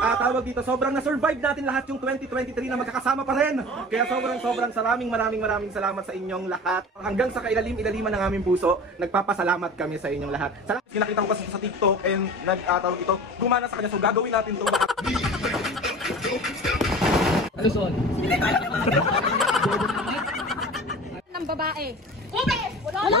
Tawag dito, sobrang na-survive natin lahat yung 2023 na magkakasama pa rin. Kaya sobrang maraming salamat sa inyong lahat. Hanggang sa kailalim-ilaliman ng aming puso, nagpapasalamat kami sa inyong lahat. Salamat, kinakita ko kasi sa TikTok and tawag ito, gumana sa kanya. So gagawin natin ito. Ano son? Ng babae. Okay! Wala ka!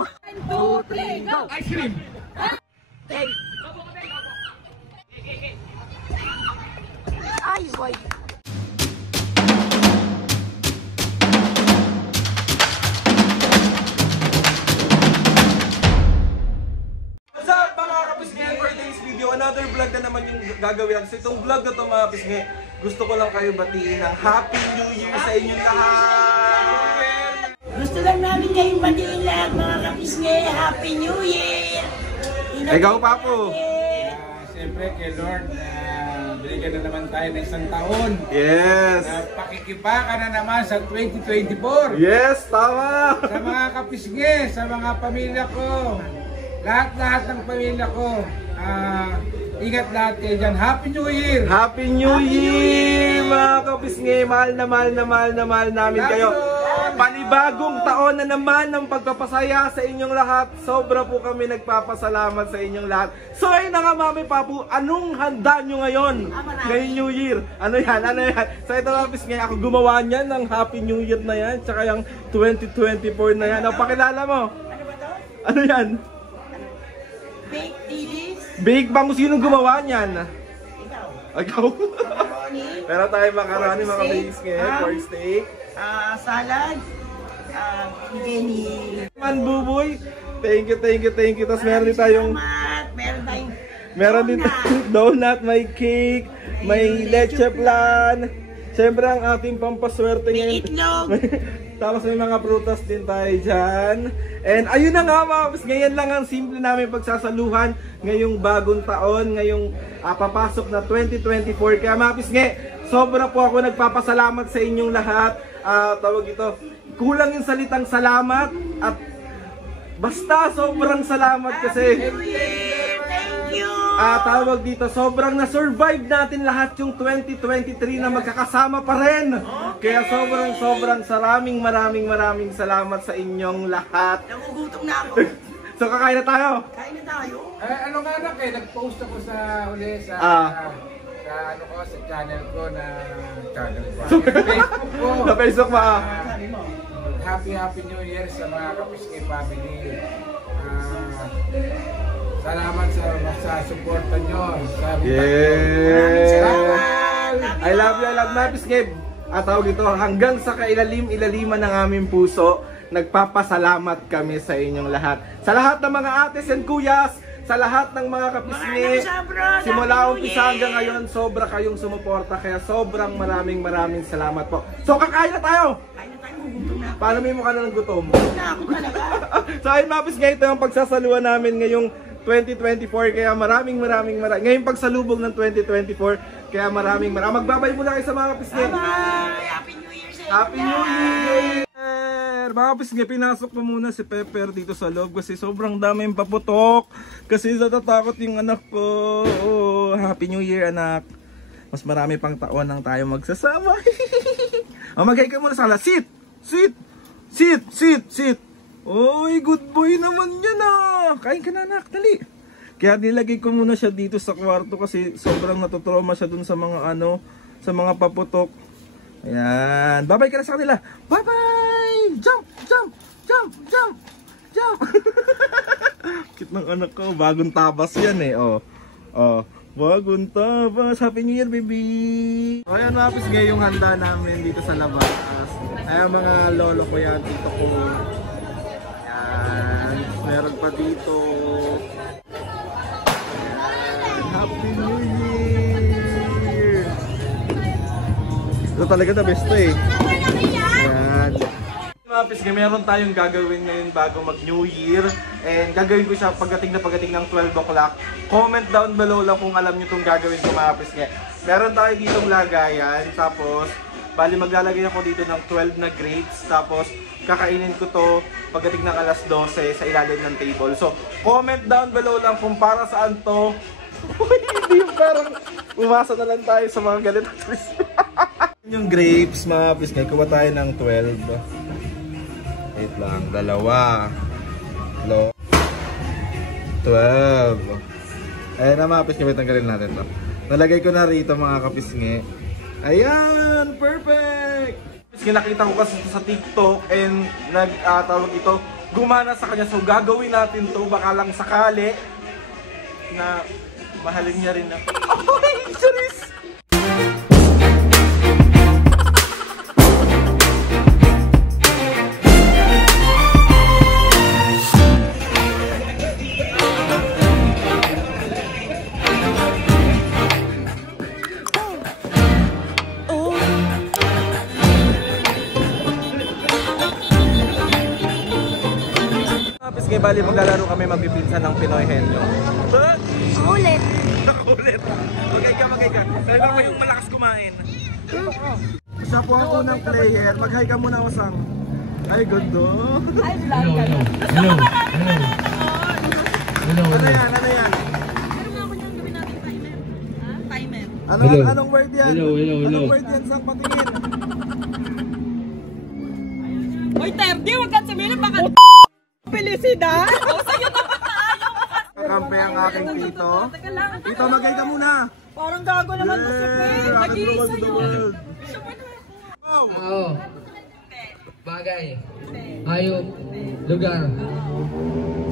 1, 2, 3, go! Ice cream! Hey! Ay, boy! What's up mga kapisngi? For today's video, another vlog na naman yung gagawin natin. So itong vlog na ito mga kapisngi, gusto ko lang kayo batiin ng Happy New Year sa inyong lahat! Gusto lang namin kayong batiin lahat mga kapisngi. Happy New Year! Ikaw, Papo! Siyempre kay Lord, binigyan na naman tayo ng isang taon. Yes! Pakikipaka na naman sa 2024. Yes! Tama! Sa mga kapisngi, sa mga pamilya ko, lahat ng pamilya ko, ingat lahat kayo dyan. Happy New Year! Happy New Year! Mga kapisngi, mahal na mahal namin kayo. Panibagong taon na naman ng pagpapasaya sa inyong lahat. Sobra po kami nagpapasalamat sa inyong lahat. So ayun na nga Mami Papu, anong handa nyo ngayon? Ngayong New Year? Ano yan? So ito mga kapisngi, ako gumawa niyan ng Happy New Year na yan. Tsaka yung 2024 na yan. Pakilala mo? Ano ba to? Ano yan? Baked Dilis? Bake Bang, sino gumawa niyan? Ikaw. Ikaw? Meron tayong macaroni mga kapisngi, pork steak. Salad. Jenny. Man Buboy, thank you. Tapos meron din tayong Meron tayong donut, may cake, may leche flan. Siyempre ang ating pampaswerte ngayon. itlog. Tapos may mga prutas din tayo dyan. And ayun na nga mga kapis, ngayon lang ang simple namin pagsasaluhan ngayong bagong taon, ngayong papasok na 2024. Kaya mga kapis, sobra po ako nagpapasalamat sa inyong lahat. Tawag ito, kulang yung salitang salamat at basta sobrang salamat kasi Thank you. tawag dito, sobrang na-survive natin lahat yung 2023 na magkakasama pa rin. Kaya sobrang maraming salamat sa inyong lahat. Nagugutom na ako. So kakain na tayo. Kain na tayo. Ano nga anak nag-post ako sa sa channel ko na Facebook ko. Sa Facebook ba? Happy New Year sa mga Kapisngi family. Salamat sa suporta nyo. Yeah. I love you Kapisngi. Tawag ito, hanggang sa ilaliman ng aming puso, nagpapasalamat kami sa inyong lahat. Sa lahat ng mga ates and kuyas, sa lahat ng mga kapisngi, simula umpisa hanggang ngayon, sobra kayong sumuporta. Kaya sobrang maraming salamat po. So kakain na tayo! Kain na tayo. Gugutom na ako. Paano may mukha na ng gutom? Na ako talaga. So ayun mga kapisngi, ito yung pagsasaluhan namin ngayong 2024. Kaya maraming ngayong pagsalubog ng 2024. Kaya maraming magbabay muna kayo sa mga kapisngi. Bye! Happy New Year sa inyo. Happy New Year! Mga kapisngi, pinasok ko muna si Pepper dito sa loob kasi sobrang daming paputok. Kasi natatakot yung anak ko. Happy New Year anak. Mas marami pang taon nang tayo magsasama. Mag-hi ka muna sa kala. Sit! Oy, good boy naman yan Kain ka na anak, dali. Kaya nilagay ko muna siya dito sa kwarto kasi sobrang natutrauma siya dun sa mga sa mga paputok. Ayan. Bye-bye ka na sa kanila. Bye-bye! Jump! Cute ng anak ko. Bagong tabas yan bagong tabas. Happy New Year, baby! Ayan mga kapisngi, yung handa namin dito sa labas. Ayan mga lolo ko yan, tito ko. Ayan. Meron pa dito. Ayan. Happy New Year! Ito talaga the best Ayan. Mga kapisngi, meron tayong gagawin ngayon bago mag New Year. And gagawin ko siya pagdating ng 12 o'clock. Comment down below lang kung alam nyo itong gagawin ko mga kapisngi. Meron tayo ditong lagayan. Tapos, bali maglalagay ako dito ng 12 na grapes. Tapos, kakainin ko to pagdating ng alas 12 sa ilalim ng table. So, comment down below lang kung para saan to. Yung parang umasa na lang tayo sa mga galit. Yung grapes, mga pisngay, kuha tayo ng 12. Wait lang, dalawa. 12. Ayan na mga pisngay, tanggalin natin to. Nalagay ko na rito mga kapisngay. Ayan! Perfect! Pisngay, nakita ko kasi sa TikTok and nag-tawag ito, gumana sa kanya. So gagawin natin to, baka lang sakali na mahalin niya rin na. Ay, charis! Pisngay, bali maglalaro kami magpipinsan ng Pinoy Henyo. Ulit. Nakulit. Magay ka. Sabi mo yung malakas kumain. Siya po ang unang player. Mag-hi ka muna, Osang. Ay, ganda. Ay, vlog ka na. Ano yan? Ano nga ako niyang gawin natin timer? Ha? Timer. Anong word yan? Anong word yan? Sang patingin? Hoy, Terdy, huwag kang sabihin baka felicidad. O, sa'yo dapat na ayaw mo kasi. Kakampi ang aking tito. Teka lang. Tito, mag-hi ka muna. Parang gago naman to si Faye. Mag-iisa yun. Tao, bagay, hayop, lugar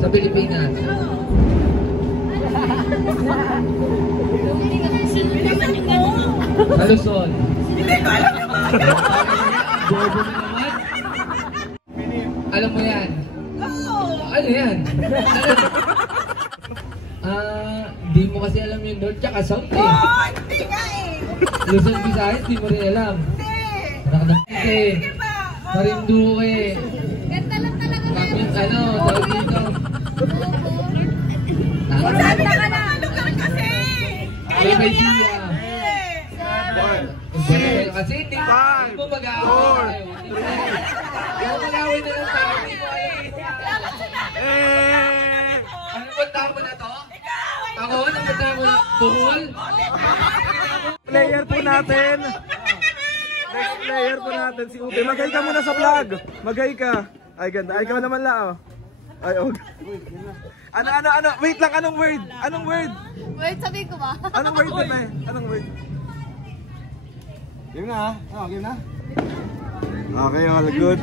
sa Pilipinas. Sa Luzon. Bobo na naman. Alam mo yan? Ano yan? Di mo kasi alam yung North tsaka South eh. Hindi nga eh. Luzon, Visayas, di mo rin alam. Nakadamit Marinduque. Ganda lang talaga na Tapos tawag dito. Sabi ka na, lugar kasi. Alcazia. Kasi hindi mo mag-aaway. Hindi mo mag-aaway na lang tayo. Ano ba tama na to? Ako? Ano ba tama na? Buhol? Player po natin. Next player po natin si Ube. Mag-hi ka muna sa vlog. Mag-hi ka. Ay, ganda. Ay, ikaw naman lao. Ay, og. Ano? Wait lang, anong word? Anong word? Wait, sabihin ko ba? Anong word na eh? Anong word? Game na ha? Game na? Okay, all good.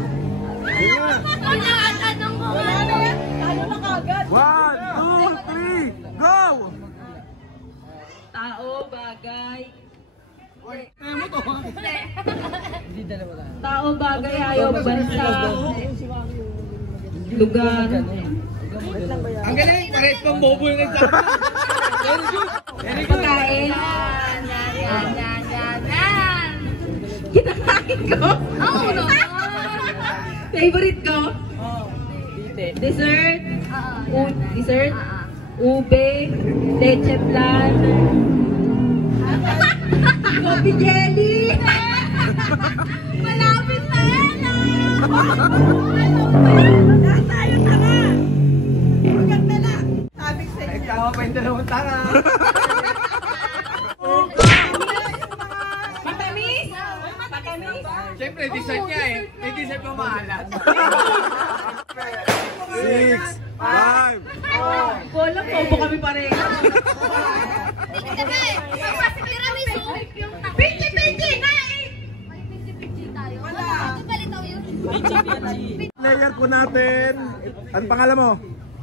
Game na. Anong ko nga na yan? Ano na kagad? 1, 2, 3, go! Tao, bagay. Tao, bagay, hayop, bansa, lugar. Ang galing! Paret pang bobo yung nagsabi. Pagkain. Yan. Kinakain ko? Oo, no. Favorite ko? Dessert? Dessert? Ube, leche flan, coffee jelly. Malapit na yan ah! Tayo tanga! Maganda na! Sabi sa inyo. Ikaw pa yung dalawang tanga. Matamis? Matamis? Siyempre, dessert niya eh. May dessert pa maalat. 6, 5, Walang bobo kami pareho. Tingnan na eh! Kasi tiramisu! Pinchi na eh! May pinchi tayo. Wala! Ito palitaw yun. player po natin. Ano pangalan mo?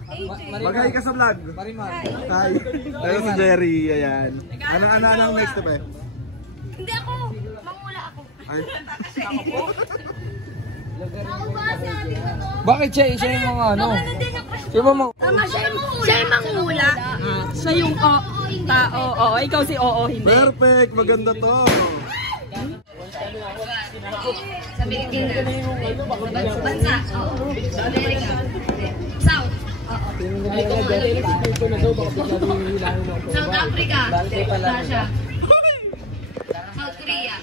AJ. Mag-hi ka sa vlog. Hi. Ayun si Jerry, ayan. Anong next step eh? Hindi ako. Mangula ako. Ay. Ako ba si ate ko to? Bakit siya yung mga ano? Siya ba mga... Tama, siya yung mangula. Siya yung tao. Oo, ikaw si oo, hindi. Perfect, maganda to. Sa Pilipinas. Sa bansa. Oo. Sa Amerika. South. South Africa. Russia. South Korea.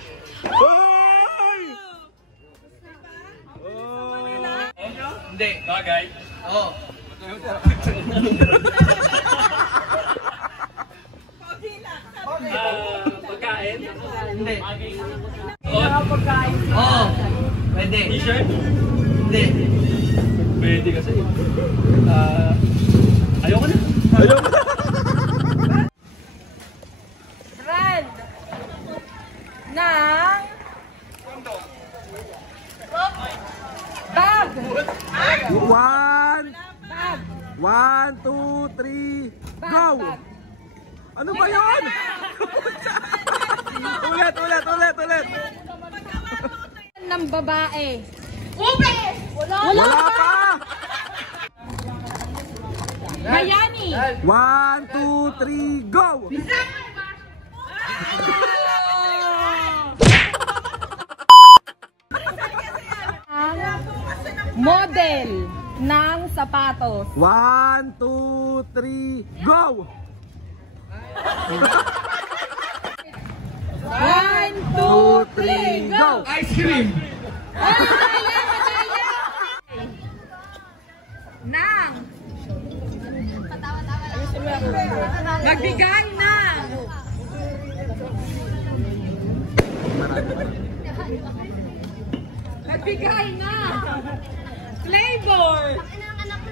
Hoy! Hindi, bagay. Oo. Hindi. Oo. Pwede. T-shirt? Hindi. Pwede kasi. Ayoko na. Ayoko. Brand ng bag. Bag. 1, 2, 3, go! Bag. Ano ba yun? ulit. Ng babae. Ube! Wala. Wala pa! Bayani. 1, 2, 3, go! Model ng sapatos. 1, 2, 3, go! 1, 2, 3, go! Ice cream! Nang Patawa-tawa lang. nagbigay ng flavor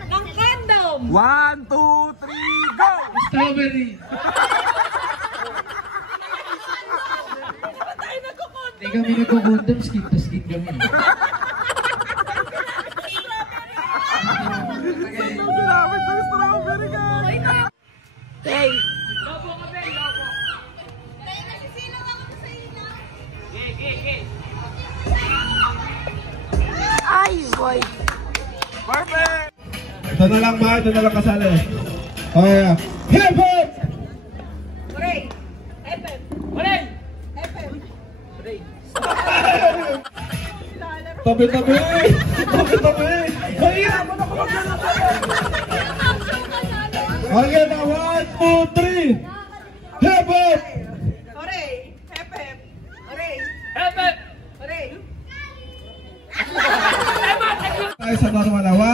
ng condom. 1, 2, 3, go! Strawberry! Hindi kami nagkukondom, skip to skip kami. Ginamit ng strawberry, guys! Hey, Nasisilang ako sa ilaw. ay boy. Perfect! Ito na lang ba? Ito na lang kasali. Okay. Hip hop! Tabi-tabi! Tabi-tabi! Kaya! Okay na, 1, 2, 3! Hip hop! Ay, sa normal na.